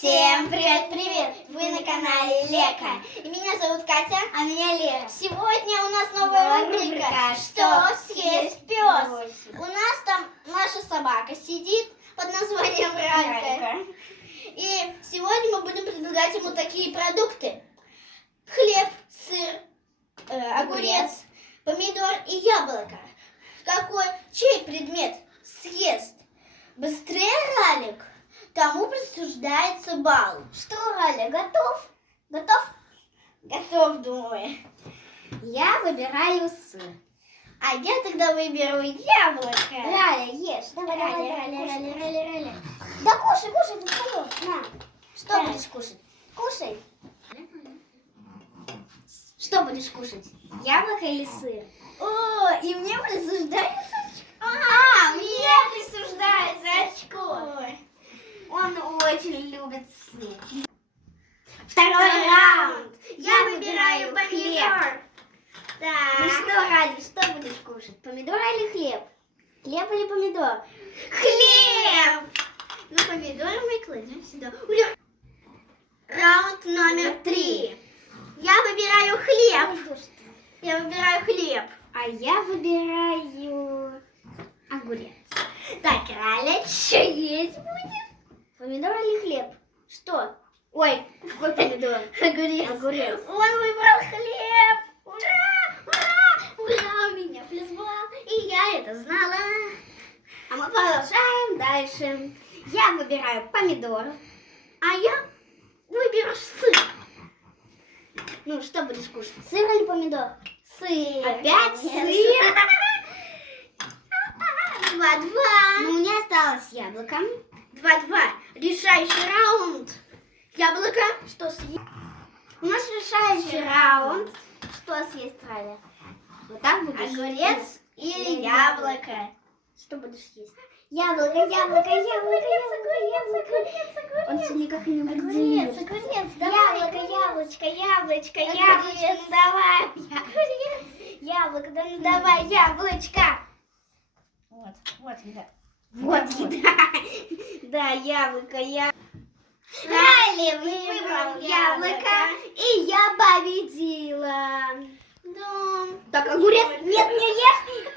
Всем привет-привет! Вы на канале Лека. И меня зовут Катя, а меня Лера. Сегодня у нас новая рубрика «Что съест пес?». У нас там наша собака сидит под названием Ралька. И сегодня мы будем предлагать ему такие продукты: хлеб, сыр, огурец, помидор и яблоко. Чей предмет съест быстрее Ралик, тому присуждается балл. Что, Раля, готов? Готов, думаю. Я выбираю сыр. А я тогда выберу яблоко. Раля, ешь. Давай. Раля. Да кушай, это твое. На. Что будешь кушать? Кушай. Что будешь кушать? Яблоко или сыр? О, и мне присуждается очко. Мне присуждается очко. Он очень любит сыр. Второй раунд. Я выбираю помидор. Ну что, Раля, что будешь кушать? Помидор или хлеб? Хлеб или помидор? Хлеб! Ну, помидоры мы кладем сюда. Раунд номер 3. Я выбираю хлеб. А я выбираю огурец. Так, Раля, что есть будет? Помидор или хлеб? Что? Ой, какой помидор? Огурец. Он выбрал хлеб. Ура, у меня плюс-балл. И я это знала. А мы продолжаем дальше. Я выбираю помидор. А я выберу сыр. Ну, что будешь кушать? Сыр или помидор? Сыр. Опять Нет. сыр? 2-2. Ну, у меня осталось яблоко. 2-2. Решающий раунд. Яблоко. Что съесть? У нас решающий раунд. Что съесть, Раля? Вот так будешь? Огурец или яблоко? Что будешь есть? Яблоко. Он все никак не Огурец, яблочко, Огурец. ну давай. Яблоко, да ну давай, яблочко. Вот еда. Вот еда. Да, яблоко. Ралли Выбрал яблоко, и я победила. Да. Так, огурец? Нет, не ешь.